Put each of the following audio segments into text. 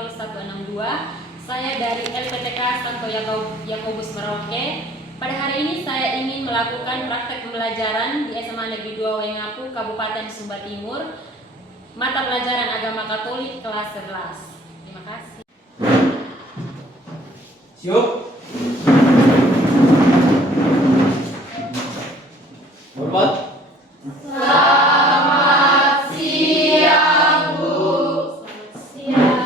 Paulus 162. Saya dari LPTK Santo Yakobus Merauke. Pada hari ini saya ingin melakukan praktek pembelajaran di SMA Negeri 2 Wengapu, Kabupaten Sumba Timur, mata pelajaran agama Katolik kelas 11. Terima kasih. Siap. Hormat. Selamat siang, Bu. Selamat siang.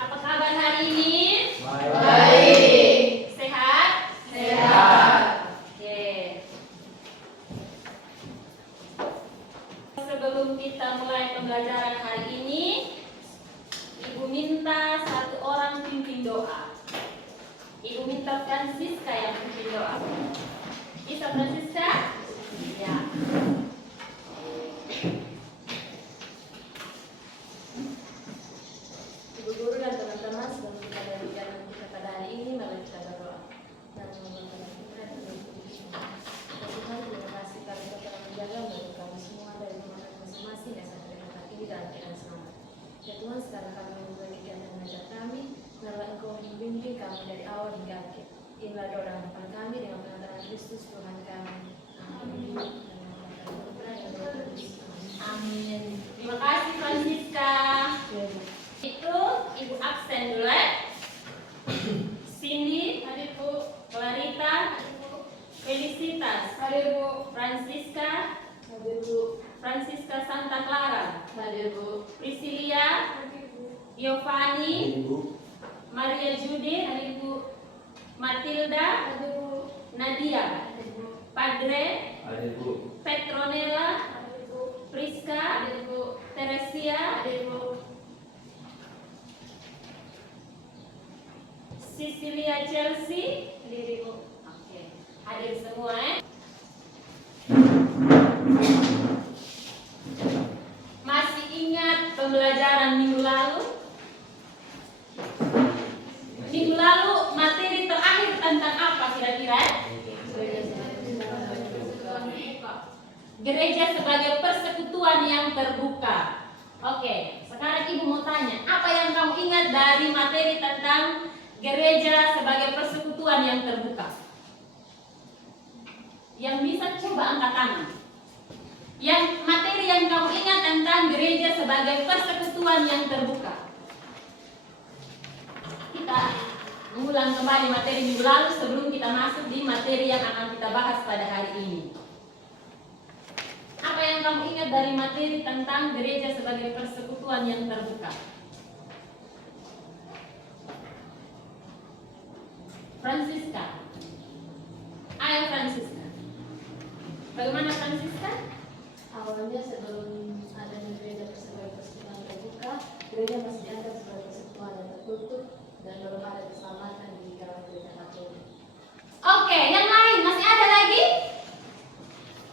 Apa kabar hari ini? Baik. Sehat? Sehat. Oke. Sebelum kita mulai pembelajaran hari ini, Ibu minta satu orang pimpin doa. Ibu minta Francisca yang pimpin doa. Bisa Francisca? Ya. Ibu guru dan teman-teman, sebelum kita berbicara kita pada hari ini, mari kita berdoa. Dan Tuhan, terima kasih karena Kau telah menjaga bagi kami semua dari rumah masing-masing dan sampai dekat ini dalam keadaan selamat. Ya Tuhan, sekarang kami memulai kegiatan mengajar kami, biarlah Engkau membimbing kami dari awal hingga akhir. Inilah doa dan harapan kami dengan pengantaran Kristus Tuhan kami. Amin. Amin. Terima kasih Francisca. Itu Ibu absen dulu ya. Cindy, hadir Bu. Clarita, hadir Bu. Felicitas, hadir Bu. Francisca, hadir Bu. Francisca Santa Clara, hadir Bu. Priscilia, hadir Bu. Giovanni, Maria Jude, hadir Bu. Matilda, hadir Bu. Nadia, hadir Bu. Padre, Hadir Bu. Petronella, hadir Bu. Priska, hadir Bu. Teresia, hadir Bu. Cecilia Chelsea, hadir Ibu. Oke, hadir semua ya. Masih ingat pembelajaran minggu lalu? Minggu lalu materi terakhir tentang apa kira-kira? Gereja sebagai persekutuan yang terbuka. Oke, sekarang Ibu mau tanya, apa yang kamu ingat dari materi tentang gereja sebagai persekutuan yang terbuka? Yang bisa coba angkat tangan. Yang materi yang kamu ingat tentang gereja sebagai persekutuan yang terbuka. Kita mengulang kembali materi minggu lalu sebelum kita masuk di materi yang akan kita bahas pada hari ini. Apa yang kamu ingat dari materi tentang gereja sebagai persekutuan yang terbuka? Francisca. Ayo Francisca. Bagaimana Francisca? Awalnya sebelum adanya gereja sebagai persekutuan terbuka, gereja masih dianggap sebagai persekutuan yang tertutup dan belum ada keselamatan di dalam gereja Katolik. Oke, yang lain masih ada lagi?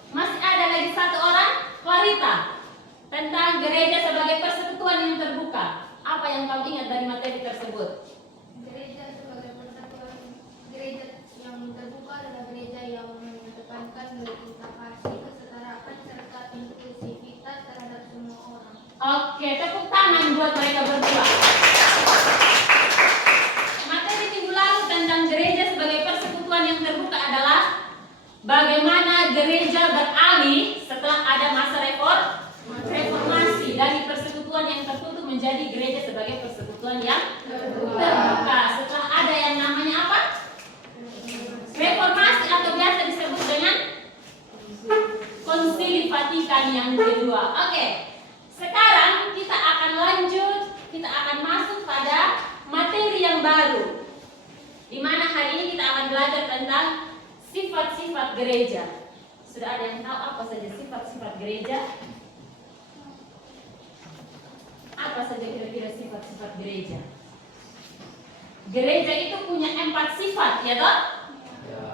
Masih ada lagi satu orang, Clarita. Tentang gereja sebagai persekutuan yang terbuka. Apa yang kamu ingat dari materi tersebut? Gereja sebagai persatuan gereja yang terbuka adalah gereja yang mengedepankan nilai cinta kasih, kesetaraan, serta inklusivitas terhadap semua orang. Oke, tepuk tangan buat mereka berdua. Materi minggu lalu tentang gereja sebagai persekutuan yang terbuka adalah bagaimana gereja beralih setelah ada masa reformasi dari persekutuan yang tertutup menjadi gereja sebagai persekutuan yang terbuka. Setelah ada yang namanya apa? Reformasi atau biasa disebut dengan Konsili Vatikan yang kedua. Oke, sekarang kita akan lanjut, kita akan masuk pada materi yang baru, di mana hari ini kita akan belajar tentang sifat-sifat gereja. Sudah ada yang tahu apa saja sifat-sifat gereja? Apa saja kira-kira sifat-sifat gereja? Gereja itu punya 4 sifat, ya toh? Ya.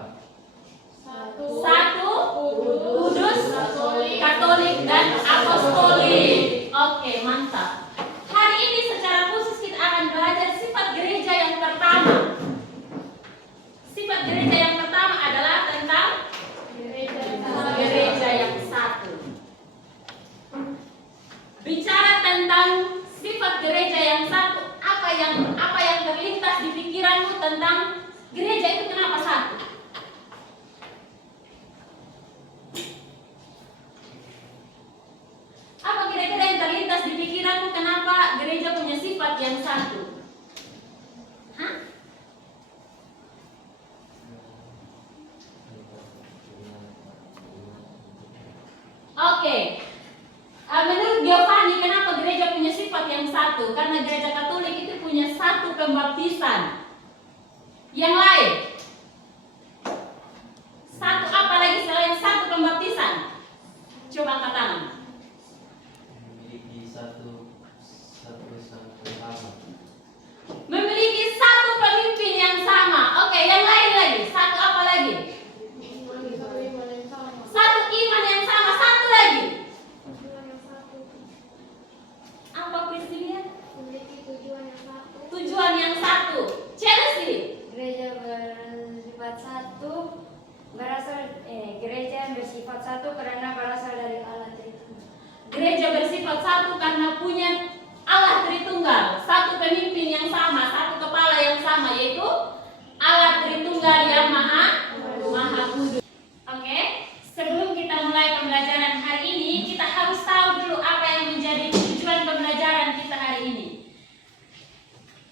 Satu, kudus, katolik, dan apostolik. Oke, mantap. Hari ini secara khusus kita akan belajar sifat gereja yang pertama. Sifat gereja yang pertama adalah tentang gereja sifat gereja yang satu, apa yang terlintas di pikiranmu tentang gereja itu kenapa satu? Apa kira-kira yang terlintas di pikiranmu kenapa gereja punya sifat yang satu? Hah? Oke. Menurut Giovanni, kenapa gereja punya sifat yang satu? Karena gereja Katolik itu punya satu pembaptisan. Yang lain? Satu apa lagi selain satu pembaptisan? Coba angkat tangan. Memiliki satu sang pertama. Memiliki satu pemimpin yang sama. Oke, yang lain lagi. Satu apa lagi? Satu iman yang sama. Satu lagi. Tujuan yang satu. Apa Priscilia? Memiliki tujuan yang satu. Tujuan yang satu. Chelsea. Gereja bersifat satu gereja bersifat satu karena berasal dari Allah Tritunggal. Gereja bersifat satu karena punya Allah Tritunggal. Satu pemimpin yang sama, satu kepala yang sama, yaitu Allah Tritunggal yang Maha Kudus. Oke, sebelum kita mulai pembelajaran hari ini, kita harus tahu dulu apa yang menjadi tujuan pembelajaran kita hari ini.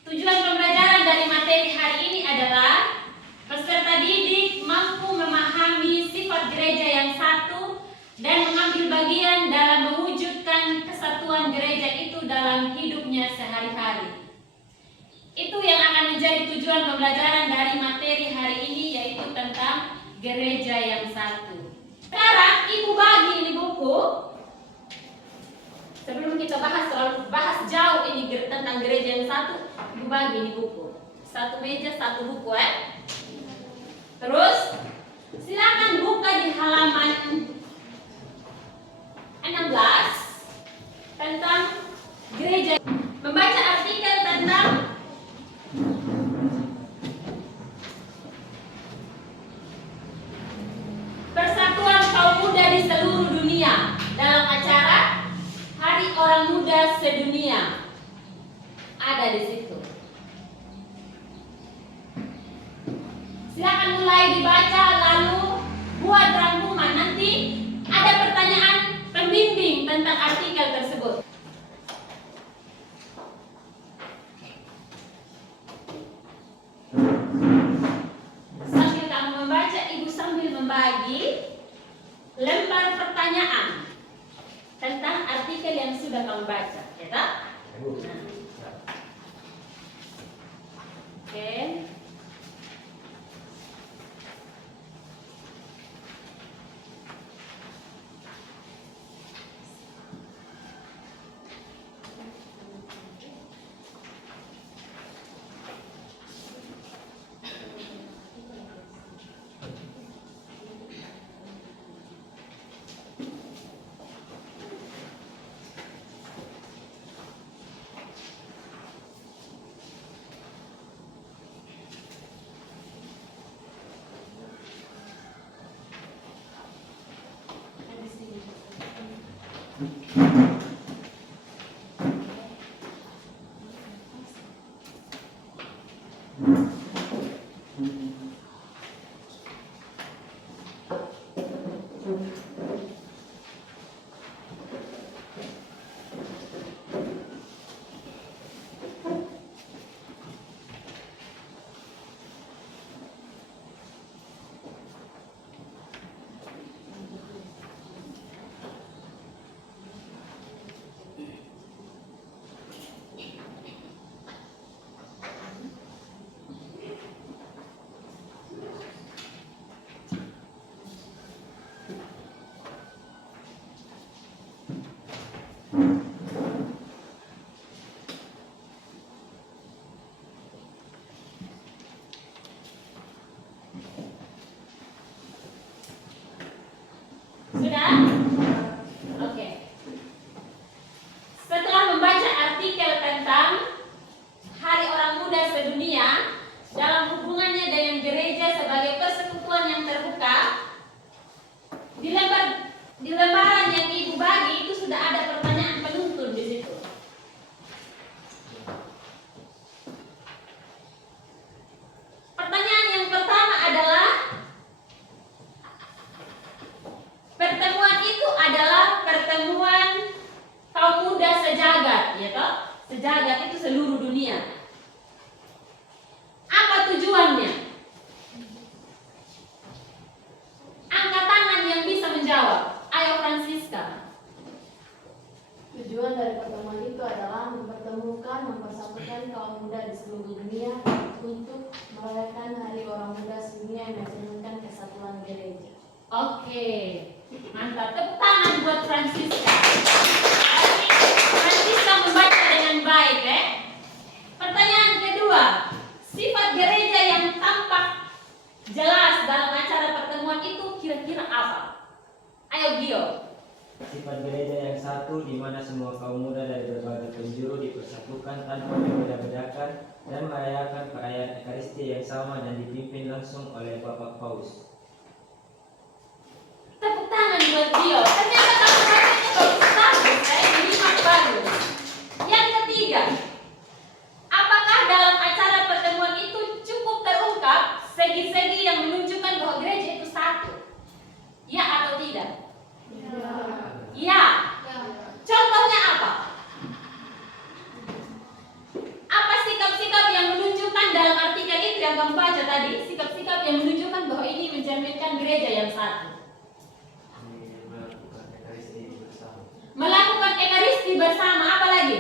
Tujuan pembelajaran dari materi hari ini adalah peserta didik mampu memahami sifat gereja yang satu dan mengambil bagian dalam mewujudkan kesatuan gereja itu dalam hidupnya sehari-hari. Itu yang akan menjadi tujuan pembelajaran dari materi hari ini, yaitu tentang gereja yang satu. Sekarang Ibu bagi ini buku. Sebelum kita bahas jauh ini tentang gereja yang satu, Ibu bagi ini buku. Satu meja, satu buku Terus silakan buka di halaman 16 tentang gereja. Membaca artikel tentang Persatuan Kaum Muda di seluruh dunia dalam acara Hari Orang Muda Sedunia. Ada di situ. Silakan mulai dibaca, lalu buat rangkuman. Nanti ada pertanyaan pembimbing tentang artikel tersebut. Sambil kamu membaca, Ibu sambil membagi lembar pertanyaan tentang artikel yang sudah kamu baca, ya tak? Oke. ya toh? Sejagat itu seluruh dunia. Apa tujuannya? Angkat tangan yang bisa menjawab. Ayo Francisca. Tujuan dari pertemuan itu adalah mempertemukan, mempersatukan kaum muda di seluruh dunia untuk merayakan Hari Orang Muda Sedunia yang mencerminkan kesatuan gereja. Oke, mantap. Tepuk tangan buat Francisca. Francisca membaca dengan baik, Pertanyaan kedua, sifat gereja yang tampak jelas dalam acara pertemuan itu kira-kira apa? Ayo Gio. Sifat gereja yang satu di mana semua kaum muda dari berbagai penjuru dipersatukan tanpa membeda-bedakan dan merayakan perayaan Ekaristi yang sama dan dipimpin langsung oleh Bapak Paus. Tepuk tangan buat Gio. Ternyata kamu bacanya bagus, menyimak bagus. Yang ketiga, apakah dalam acara pertemuan itu cukup terungkap segi-segi yang menunjukkan bahwa gereja itu satu? Ya atau tidak? Ya. Contohnya apa? Apa sikap-sikap yang menunjukkan dalam artikel itu yang kamu baca tadi? Sikap-sikap yang menunjukkan bahwa ini mencerminkan gereja yang satu. Melakukan Ekaristi bersama. Melakukan Ekaristi bersama, apa lagi?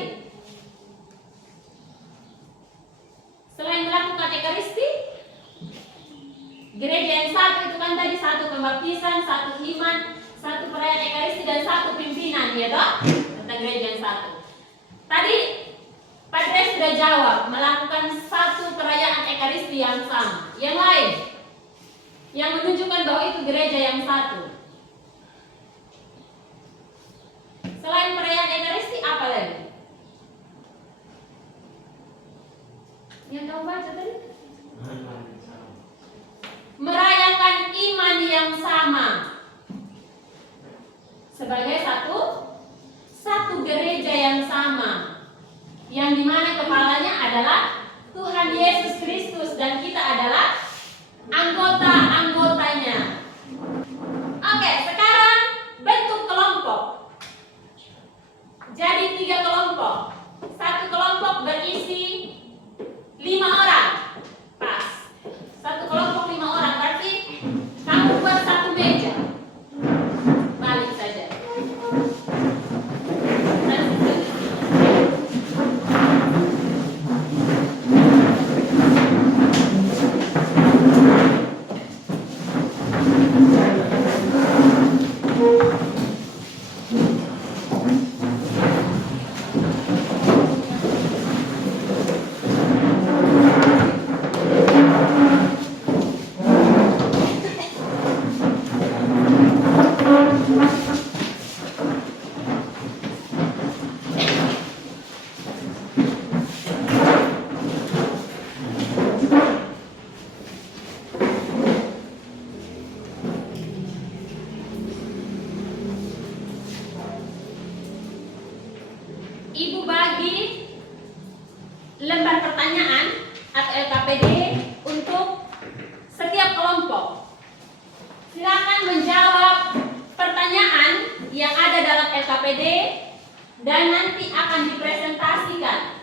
Selain melakukan Ekaristi, gereja yang satu itu kan tadi satu pembaptisan, satu iman, satu perayaan Ekaristi dan satu pimpinan, ya toh? Tentang gereja yang satu. Tadi Padre sudah jawab, melakukan satu perayaan Ekaristi yang sama. Yang lain, yang menunjukkan bahwa itu gereja yang satu. Selain perayaan Ekaristi, apa lagi? Yang kamu baca tadi? Merayakan iman yang sama sebagai satu gereja yang sama, yang dimana kepalanya adalah Tuhan Yesus Kristus dan kita adalah anggota-anggotanya. Oke, sekarang bentuk kelompok. Jadi 3 kelompok. Satu kelompok berisi 5 orang. Pas. Satu kelompok 5 orang, berarti kamu buat satu meja. Balik saja. Ibu bagi lembar pertanyaan atau LKPD untuk setiap kelompok. Silakan menjawab pertanyaan yang ada dalam LKPD dan nanti akan dipresentasikan.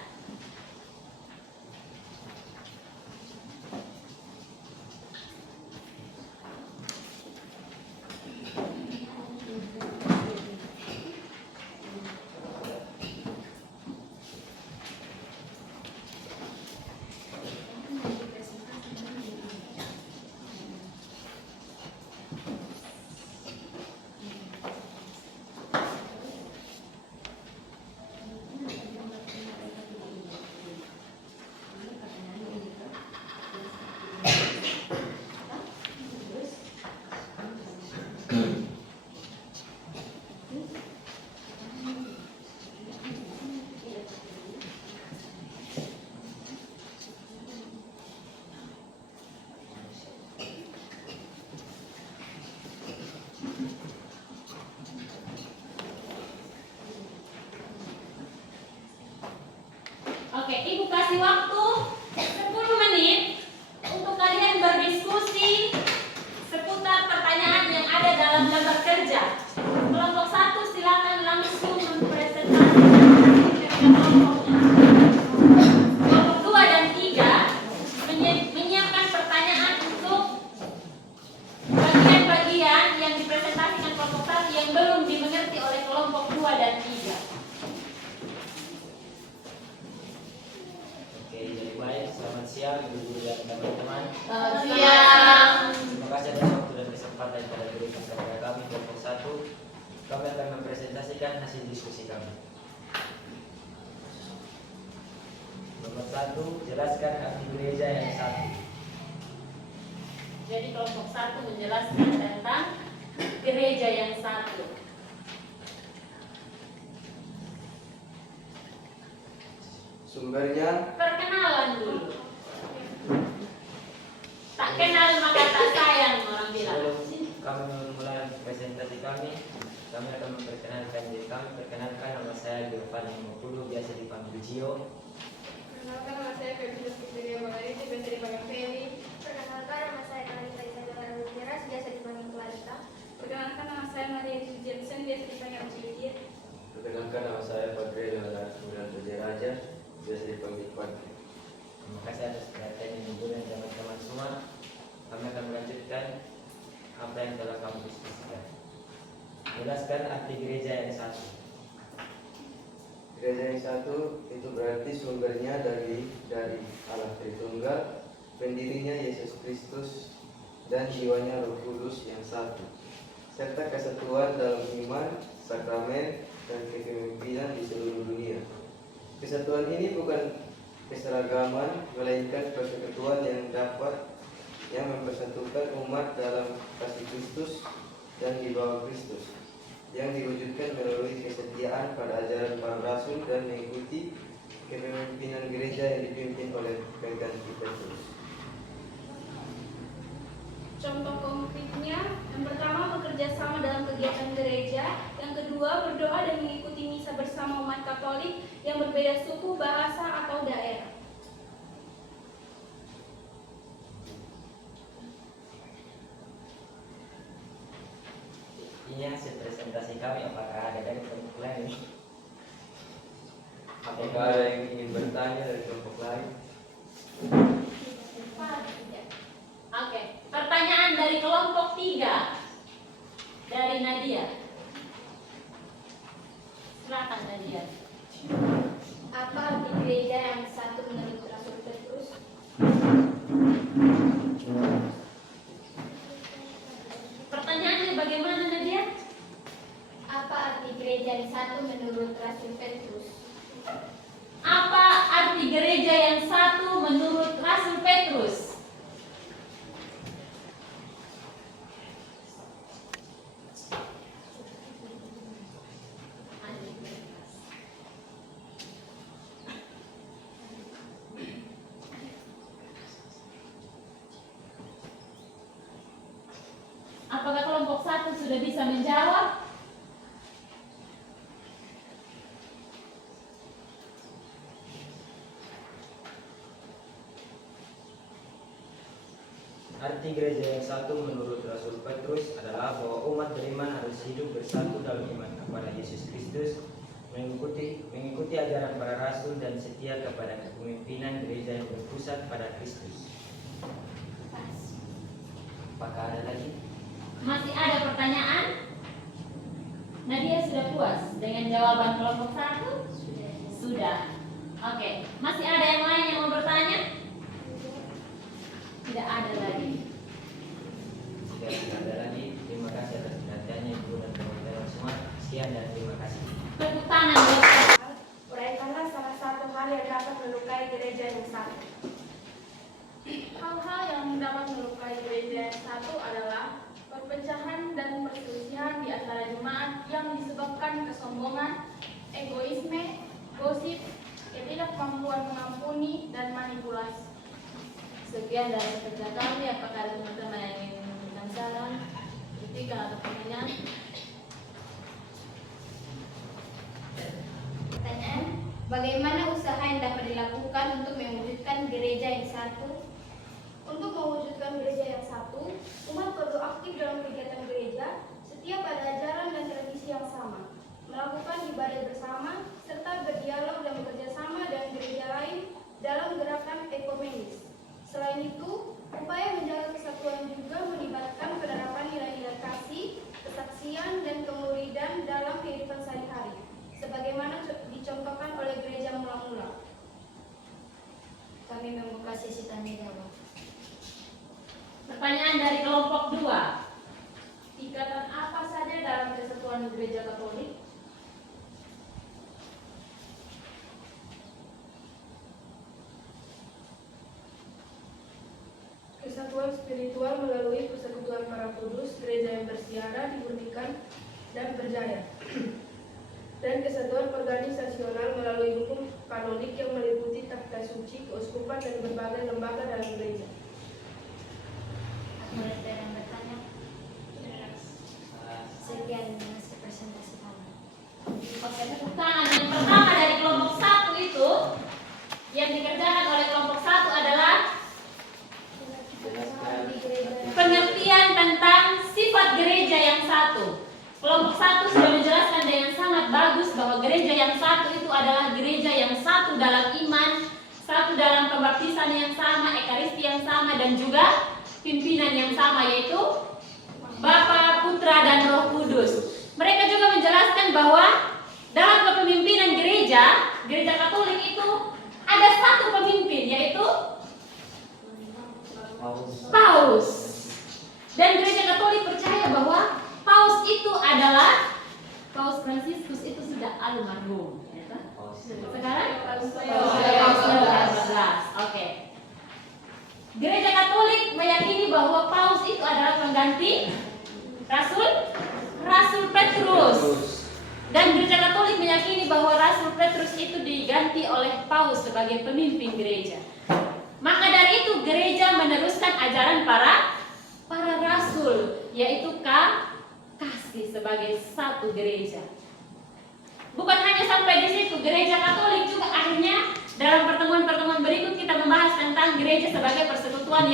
Oke, Ibu kasih waktu 10 menit untuk kalian berdiskusi seputar pertanyaan yang ada dalam lembar kerja. Kelompok 1 silakan langsung mempresentasikan siang Ibu dan teman-teman. Siang. Terima kasih atas waktu dan kesempatan yang telah diberikan kepada kami kelompok 1. Kami akan mempresentasikan hasil diskusi kami. Nomor 1, jelaskan arti gereja yang satu. Jadi kelompok 1 menjelaskan tentang gereja yang satu. Sumbernya Perkenalan dulu. Tak kenal maka tak sayang, orang bilang. Sebelum kami memulai presentasi kami akan memperkenalkan diri kami. Perkenalkan, nama saya Giovanni Mopulu, biasa dipanggil Gio. Perkenalkan, nama saya Febri Fitriya Bagariti, biasa dipanggil Feli. Perkenalkan, nama saya Clarita Isabella Rutiras, biasa dipanggil Clarita. Perkenalkan, nama saya Maria Jensen, biasa dipanggil Cilicir. Perkenalkan, nama saya Fadril Raja, biasa dipanggil Fadril. Terima kasih atas perhatian Ibu dan teman-teman semua. Kami akan melanjutkan apa yang telah kami diskusikan. Jelaskan arti gereja yang satu. Gereja yang satu itu berarti sumbernya dari Allah Tritunggal, pendirinya Yesus Kristus, dan jiwanya Roh Kudus yang satu, serta kesatuan dalam iman, sakramen, dan kepemimpinan di seluruh dunia. Kesatuan ini bukan keseragaman, melainkan persekutuan yang mempersatukan umat dalam kasih Kristus dan di bawah Kristus, yang diwujudkan melalui kesetiaan pada ajaran para rasul dan mengikuti kepemimpinan gereja yang dipimpin oleh pengganti Petrus. Contoh konkretnya, yang pertama bekerja sama dalam kegiatan gereja, yang kedua berdoa dan mengikuti misa bersama umat Katolik yang berbeda suku, bahasa, atau daerah. Ini hasil presentasi kami. Apakah ada dari kelompok lain? Apakah ada yang ingin bertanya dari kelompok lain? Oke, pertanyaan dari kelompok 3 dari Nadia. Silakan Nadia. Apa arti gereja yang satu menurut Rasul Petrus? Pertanyaannya bagaimana Nadia? Apa arti gereja yang satu menurut Rasul Petrus? Apa arti gereja yang satu menurut Rasul Petrus? Apakah kelompok 1 sudah bisa menjawab? Arti gereja yang satu menurut Rasul Petrus adalah bahwa umat beriman harus hidup bersatu dalam iman kepada Yesus Kristus, mengikuti ajaran para rasul, dan setia kepada kepemimpinan gereja yang berpusat pada Kristus. Apakah ada lagi? Masih ada pertanyaan? Nadia sudah puas dengan jawaban kelompok 1? Sudah. Oke, masih ada yang lain yang mau bertanya? Tidak ada lagi. Jika tidak ada lagi, terima kasih atas perhatiannya Ibu dan teman-teman semua. Sekian dan terima kasih. Tepuk tangan buat Uraikanlah salah satu hal yang dapat melukai gereja yang satu. Hal-hal yang dapat melukai gereja yang satu adalah perpecahan dan perselisihan di antara jemaat yang disebabkan kesombongan, egoisme, gosip, ketidakmampuan mengampuni, dan manipulasi. sekian dari kerja kami. Apakah ada teman-teman yang ingin memberikan saran, kritikan atau pertanyaan? Pertanyaan, bagaimana usaha yang dapat dilakukan untuk mewujudkan gereja yang satu? Untuk mewujudkan gereja yang satu, umat perlu aktif dalam kegiatan gereja, setia pada ajaran dan tradisi yang sama, melakukan ibadah bersama, serta berdialog dan bekerja sama dengan gereja lain dalam gerakan ekumenis. Selain itu, upaya menjaga kesatuan juga melibatkan penerapan nilai-nilai kasih, kesaksian, dan kemuridan dalam kehidupan sehari-hari, sebagaimana dicontohkan oleh gereja mula-mula. Kami membuka sesi tanya jawab. Pertanyaan dari kelompok 2. Ikatan apa saja dalam Kesatuan Gereja Katolik? Kesatuan spiritual melalui persekutuan para kudus, gereja yang bersiara, dimurnikan, dan berjaya. Dan kesatuan organisasional melalui hukum kanonik yang meliputi takhta suci, keuskupan, dan berbagai lembaga dalam gereja. Boleh ada yang bertanya? Sekian hasil presentasi kami. Oke, tepuk tangan. Yang pertama dari kelompok 1 itu yang dikerjakan oleh kelompok 1 adalah pengertian tentang sifat gereja yang satu. Kelompok 1 sudah menjelaskan dengan sangat bagus bahwa gereja yang satu itu adalah gereja yang satu dalam iman, satu dalam pembaptisan yang sama, ekaristi yang sama, dan juga pimpinan yang sama, yaitu Bapa, Putra, dan Roh Kudus. Mereka juga menjelaskan bahwa dalam kepemimpinan gereja Katolik itu ada satu pemimpin, yaitu Paus. Dan gereja Katolik percaya bahwa Paus itu adalah Paus Fransiskus itu sudah almarhum. Sekarang Paus 19. Oke. Gereja Katolik meyakini bahwa Paus itu adalah pengganti Rasul Petrus. Dan gereja Katolik meyakini bahwa Rasul Petrus itu diganti oleh Paus sebagai pemimpin gereja. Maka dari itu gereja meneruskan ajaran para rasul, yaitu kasih sebagai satu gereja. Bukan hanya sampai di situ, gereja Katolik juga akhirnya dalam pertemuan-pertemuan berikut kita membahas tentang gereja sebagai persekutuan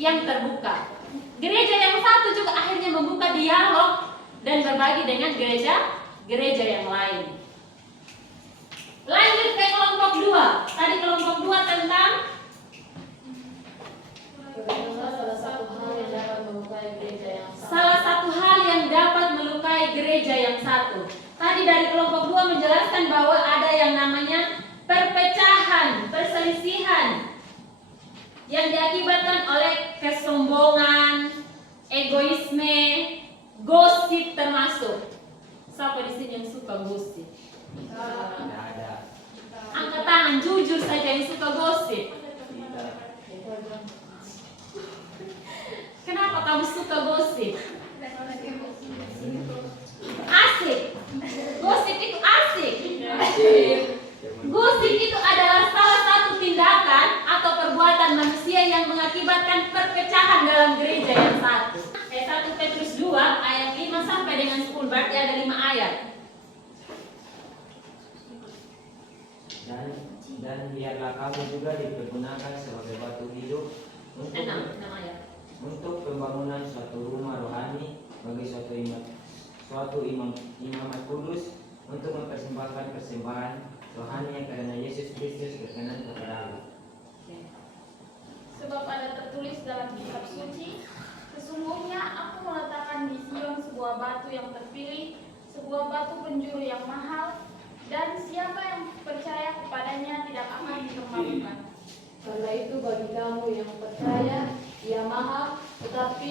yang terbuka. Gereja yang satu juga akhirnya membuka dialog dan berbagi dengan gereja yang lain. Lanjut ke kelompok 2. Tadi kelompok 2 tentang salah satu hal yang dapat melukai gereja yang satu. Tadi dari kelompok 2 menjelaskan bahwa ada yang namanya perpecahan, perselisihan yang diakibatkan oleh kesombongan, egoisme, gosip termasuk. Siapa di sini yang suka gosip? Tidak ada. Angkat tangan, jujur saja yang suka gosip. Kenapa kamu suka gosip? Asik. Gosip itu asik. Gosip itu adalah salah satu tindakan atau perbuatan manusia yang mengakibatkan perpecahan dalam gereja yang satu. 1 Petrus 2 ayat 5 sampai dengan 10, berarti ada 5 ayat. Dan biarlah kamu juga dipergunakan sebagai batu hidup untuk pembangunan suatu rumah rohani bagi suatu imamat kudus, untuk mempersembahkan persembahan rohani karena Yesus Kristus berkenan kepada Allah. Sebab ada tertulis dalam kitab suci, sesungguhnya aku meletakkan di Sion sebuah batu yang terpilih, sebuah batu penjuru yang mahal, dan siapa yang percaya kepadanya tidak akan dipermalukan. Karena itu bagi kamu yang percaya, ia mahal, tetapi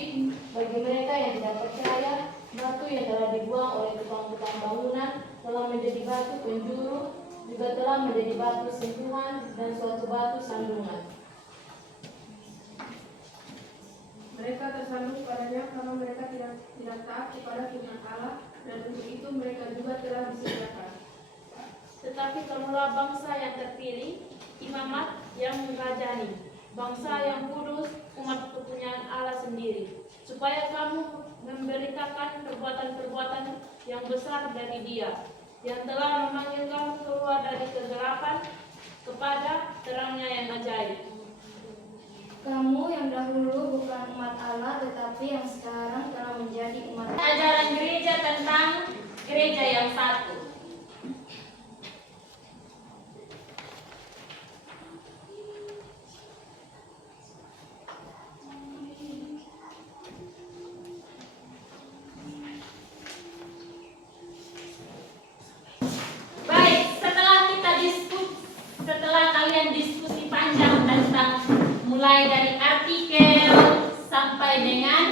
bagi mereka yang tidak percaya, batu yang telah dibuang oleh tukang-tukang bangunan telah menjadi batu penjuru, juga telah menjadi batu sentuhan dan suatu batu sandungan. Mereka tersandung padanya karena mereka tidak taat kepada firman Allah, dan untuk itu mereka juga telah disediakan. Tetapi kamulah bangsa yang terpilih, imamat yang merajani, bangsa yang kudus, umat kepunyaan Allah sendiri, supaya kamu memberitakan perbuatan-perbuatan yang besar dari Dia, yang telah memanggil kamu keluar dari kegelapan kepada terangnya yang ajaib. Kamu yang dahulu bukan umat Allah, tetapi yang sekarang telah menjadi umat Allah. Ajaran gereja tentang gereja yang satu. Baik, setelah kalian diskusi panjang tentang mulai dengan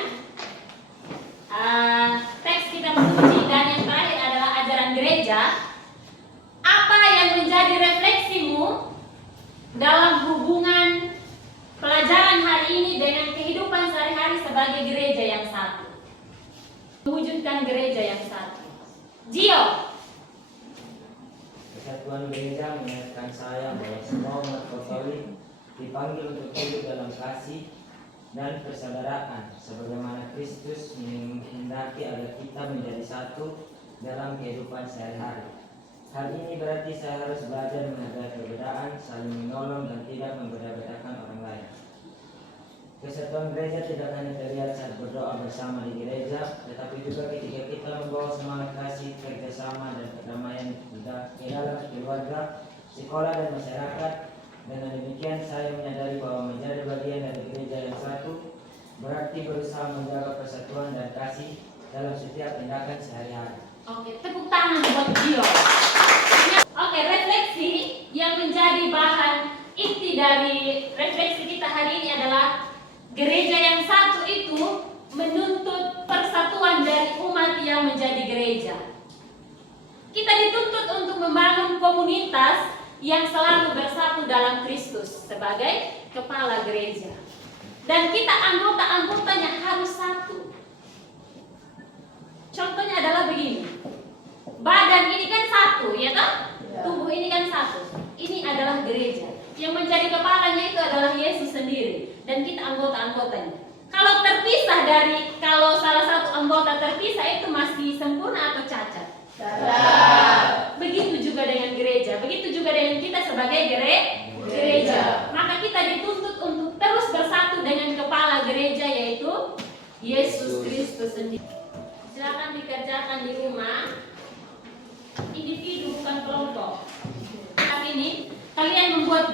teks kita menguji, dan yang terakhir adalah ajaran gereja. Apa yang menjadi refleksimu dalam hubungan pelajaran hari ini dengan kehidupan sehari-hari sebagai gereja yang satu, mewujudkan gereja yang satu? Gio. Kesatuan gereja mengingatkan saya bahwa semua umat Katolik dipanggil untuk hidup dalam kasih dan persaudaraan, sebagaimana Kristus menghendaki agar kita menjadi satu dalam kehidupan sehari-hari. Hal ini berarti saya harus belajar menghargai perbedaan, saling menolong, dan tidak membeda-bedakan orang lain. Kesatuan gereja tidak hanya terlihat saat berdoa bersama di gereja, tetapi juga ketika kita membawa semangat kasih, kerjasama, dan perdamaian di dalam keluarga, sekolah, dan masyarakat. Dengan demikian, saya menyadari bahwa menjadi bagian dari gereja yang satu berarti berusaha menjaga persatuan dan kasih dalam setiap tindakan sehari-hari. Oke, tepuk tangan buat Gio. Oke, refleksi yang menjadi bahan inti dari refleksi kita hari ini adalah gereja yang satu itu menuntut persatuan dari umat yang menjadi gereja. Kita dituntut untuk membangun komunitas yang selalu bersatu dalam Kristus sebagai kepala gereja. Dan kita anggota-anggotanya harus satu. Contohnya adalah begini. Badan ini kan satu, ya toh? Tubuh ini kan satu. Ini adalah gereja. Yang menjadi kepalanya itu adalah Yesus sendiri, dan kita anggota-anggotanya. Kalau salah satu anggota terpisah, itu masih sempurna atau cacat? Begitu juga dengan gereja, begitu juga dengan kita sebagai gereja. Maka kita dituntut untuk terus bersatu dengan kepala gereja, yaitu Yesus Kristus sendiri. Silakan dikerjakan di rumah, individu bukan kelompok. Saat ini kalian membuat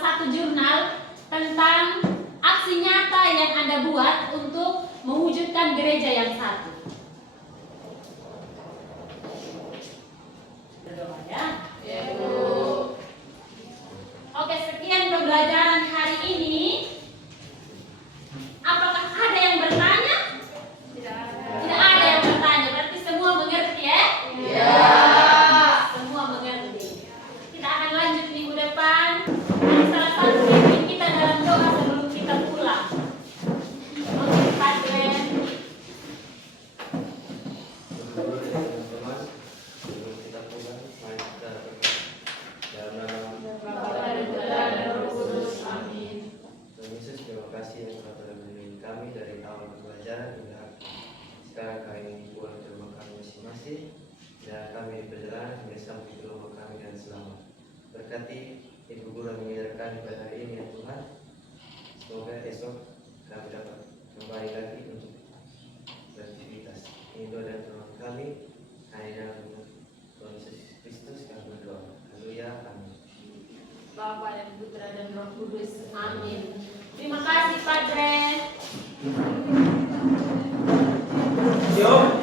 satu jurnal tentang aksi nyata yang Anda buat untuk mewujudkan gereja yang satu. Berdoa ya. Oke, sekian pembelajaran hari ini. Apakah ada yang bertanya? Tidak ada yang bertanya. Berarti semua mengerti ya? Iya. Semua mengerti. Kita akan lanjut minggu depan. Ini salah satu pimpin kita dalam doa sebelum kita pulang. Oke, Padre. Dulu ya teman-teman, sebelum kita pulang, mari kita berdoa. Dalam nama Tuhan Yesus, terima kasih yang telah melindungi kami dari awal pembelajaran hingga sekarang kami pulang ke rumah kami masing-masing, dan kami di perjalanan hingga sampai ke rumah kami dan selamat. Berkati Ibu Guru yang mengajarkan pada hari ini ya Tuhan. Semoga esok kami dapat kembali lagi untuk beraktivitas. Ini doa dan permohonan kami hanya dalam nama Tuhan Yesus Kristus kami berdoa. Haleluya, amin. Bapa dan Putra dan Roh Kudus. Amin. Terima kasih Padre. Yo.